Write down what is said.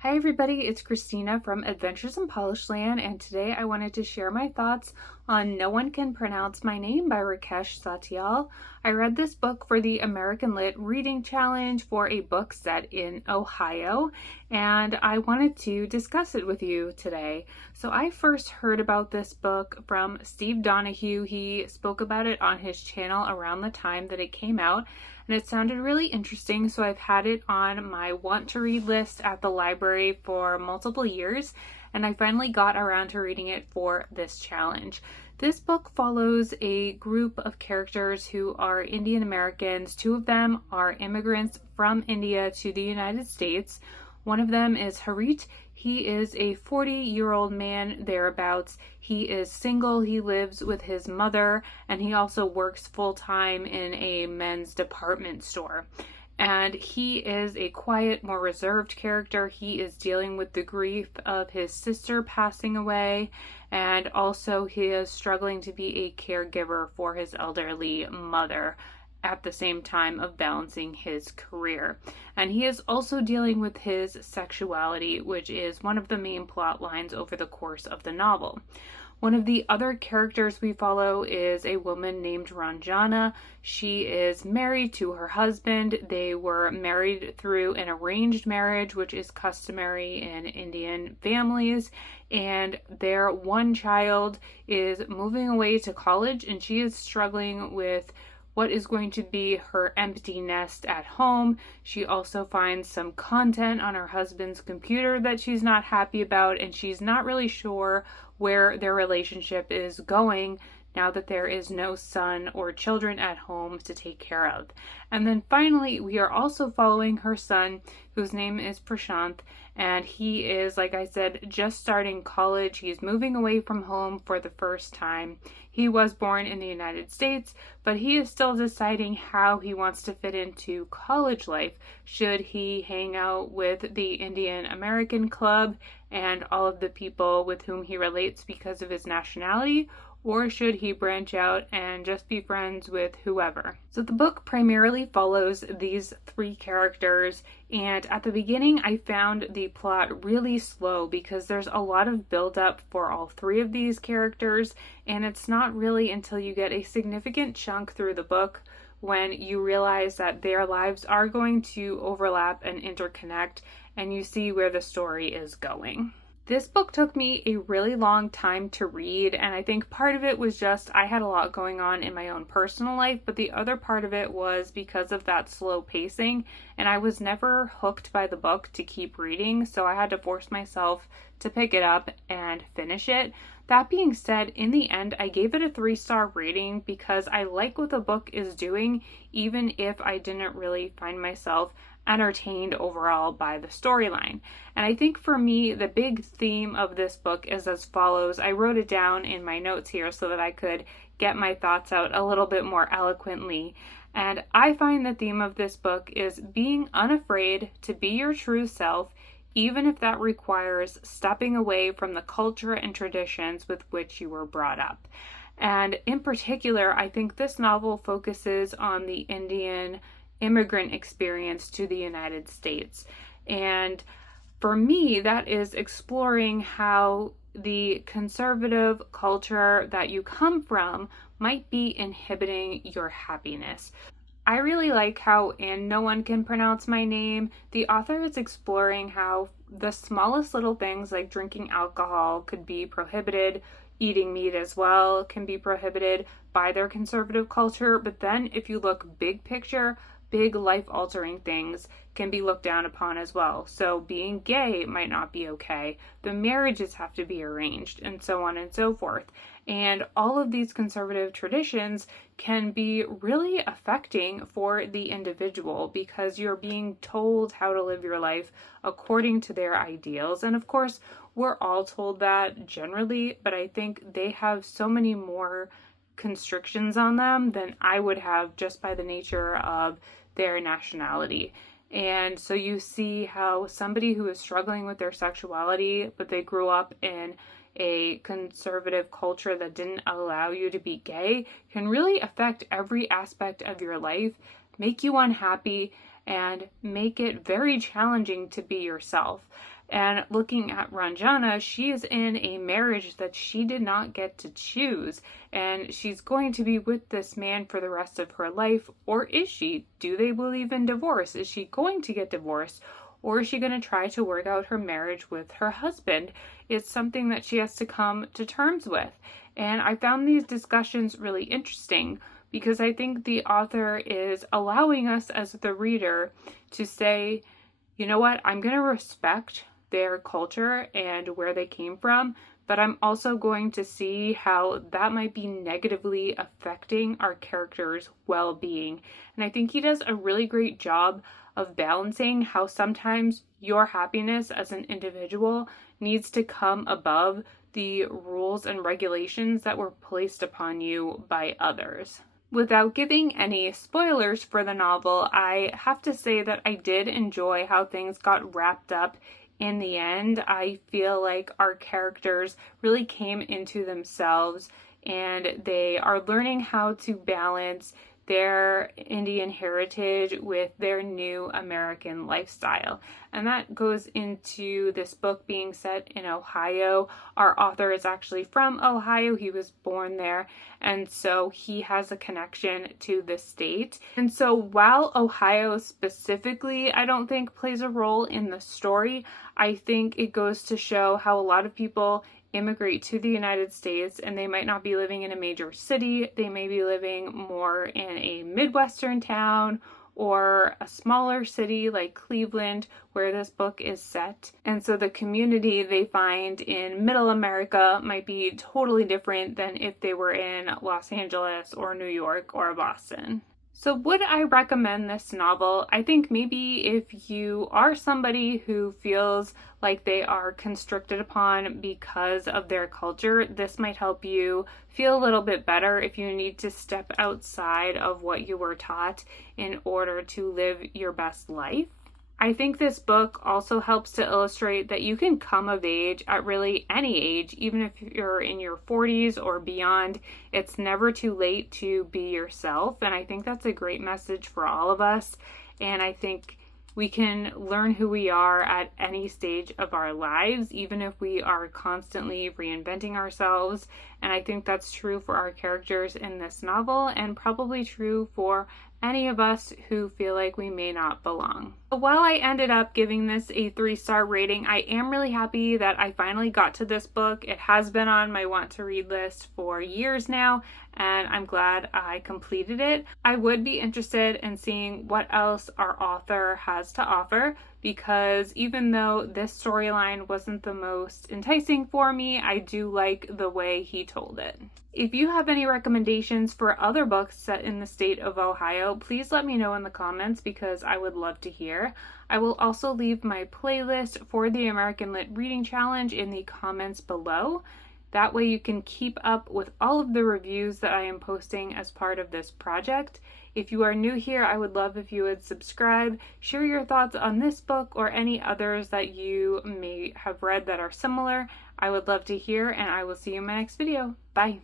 Hi everybody, it's Christina from Adventures in Polished Land, and today I wanted to share my thoughts on No One Can Pronounce My Name by Rakesh Satyal. I read this book for the American Lit Reading Challenge for a book set in Ohio, and I wanted to discuss it with you today. So I first heard about this book from Steve Donahue. He spoke about it on his channel around the time that it came out, and it sounded really interesting, so I've had it on my want to read list at the library for multiple years, and I finally got around to reading it for this challenge. This book follows a group of characters who are Indian Americans. Two of them are immigrants from India to the United States. One of them is Harit. He is a 40-year-old man thereabouts. He is single, he lives with his mother, and he also works full-time in a men's department store. And he is a quiet, more reserved character. He is dealing with the grief of his sister passing away, and also he is struggling to be a caregiver for his elderly mother at the same time of balancing his career. And he is also dealing with his sexuality, which is one of the main plot lines over the course of the novel. One of the other characters we follow is a woman named Ranjana. She is married to her husband. They were married through an arranged marriage, which is customary in Indian families. And their one child is moving away to college, and she is struggling with what is going to be her empty nest at home. She also finds some content on her husband's computer that she's not happy about, and she's not really sure where their relationship is going now that there is no son or children at home to take care of. And then finally, we are also following her son, whose name is Prashant, and he is, like I said, just starting college. He's moving away from home for the first time. He was born in the United States, but he is still deciding how he wants to fit into college life. Should he hang out with the Indian American Club and all of the people with whom he relates because of his nationality, or should he branch out and just be friends with whoever? So the book primarily follows these three characters, and at the beginning I found the plot really slow because there's a lot of build-up for all three of these characters, and it's not really until you get a significant chunk through the book when you realize that their lives are going to overlap and interconnect, and you see where the story is going. This book took me a really long time to read, and I think part of it was just I had a lot going on in my own personal life, but the other part of it was because of that slow pacing, and I was never hooked by the book to keep reading, so I had to force myself to pick it up and finish it. That being said, in the end, I gave it a 3-star rating because I like what the book is doing, even if I didn't really find myself entertained overall by the storyline. And I think for me, the big theme of this book is as follows. I wrote it down in my notes here so that I could get my thoughts out a little bit more eloquently. And I find the theme of this book is being unafraid to be your true self, even if that requires stepping away from the culture and traditions with which you were brought up. And in particular, I think this novel focuses on the Indian immigrant experience to the United States. And for me, that is exploring how the conservative culture that you come from might be inhibiting your happiness. I really like how in No One Can Pronounce My Name, the author is exploring how the smallest little things like drinking alcohol could be prohibited, eating meat as well can be prohibited by their conservative culture, but then if you look big picture, big life-altering things can be looked down upon as well. So being gay might not be okay. The marriages have to be arranged, and so on and so forth. And all of these conservative traditions can be really affecting for the individual because you're being told how to live your life according to their ideals. And of course, we're all told that generally, but I think they have so many more constrictions on them than I would have just by the nature of their nationality. And so you see how somebody who is struggling with their sexuality, but they grew up in a conservative culture that didn't allow you to be gay, can really affect every aspect of your life, make you unhappy, and make it very challenging to be yourself. And looking at Ranjana, she is in a marriage that she did not get to choose, and she's going to be with this man for the rest of her life. Or is she? Do they believe in divorce? Is she going to get divorced? Or is she going to try to work out her marriage with her husband? It's something that she has to come to terms with. And I found these discussions really interesting because I think the author is allowing us as the reader to say, you know what, I'm going to respect their culture and where they came from, but I'm also going to see how that might be negatively affecting our characters' well-being. And I think he does a really great job of balancing how sometimes your happiness as an individual needs to come above the rules and regulations that were placed upon you by others. Without giving any spoilers for the novel, I have to say that I did enjoy how things got wrapped up in the end. I feel like our characters really came into themselves and they are learning how to balance their Indian heritage with their new American lifestyle. And that goes into this book being set in Ohio. Our author is actually from Ohio. He was born there, and so he has a connection to the state. And so while Ohio specifically, I don't think plays a role in the story, I think it goes to show how a lot of people immigrate to the United States and they might not be living in a major city. They may be living more in a Midwestern town or a smaller city like Cleveland, where this book is set. And so the community they find in Middle America might be totally different than if they were in Los Angeles or New York or Boston. So would I recommend this novel? I think maybe if you are somebody who feels like they are constricted upon because of their culture, this might help you feel a little bit better if you need to step outside of what you were taught in order to live your best life. I think this book also helps to illustrate that you can come of age at really any age, even if you're in your 40s or beyond. It's never too late to be yourself, and I think that's a great message for all of us. And I think we can learn who we are at any stage of our lives, even if we are constantly reinventing ourselves. And I think that's true for our characters in this novel, and probably true for any of us who feel like we may not belong. While I ended up giving this a 3-star rating, I am really happy that I finally got to this book. It has been on my want to read list for years now, and I'm glad I completed it. I would be interested in seeing what else our author has to offer, because even though this storyline wasn't the most enticing for me, I do like the way he told it. If you have any recommendations for other books set in the state of Ohio, please let me know in the comments because I would love to hear. I will also leave my playlist for the American Lit Reading Challenge in the comments below. That way you can keep up with all of the reviews that I am posting as part of this project. If you are new here, I would love if you would subscribe, share your thoughts on this book or any others that you may have read that are similar. I would love to hear, and I will see you in my next video. Bye!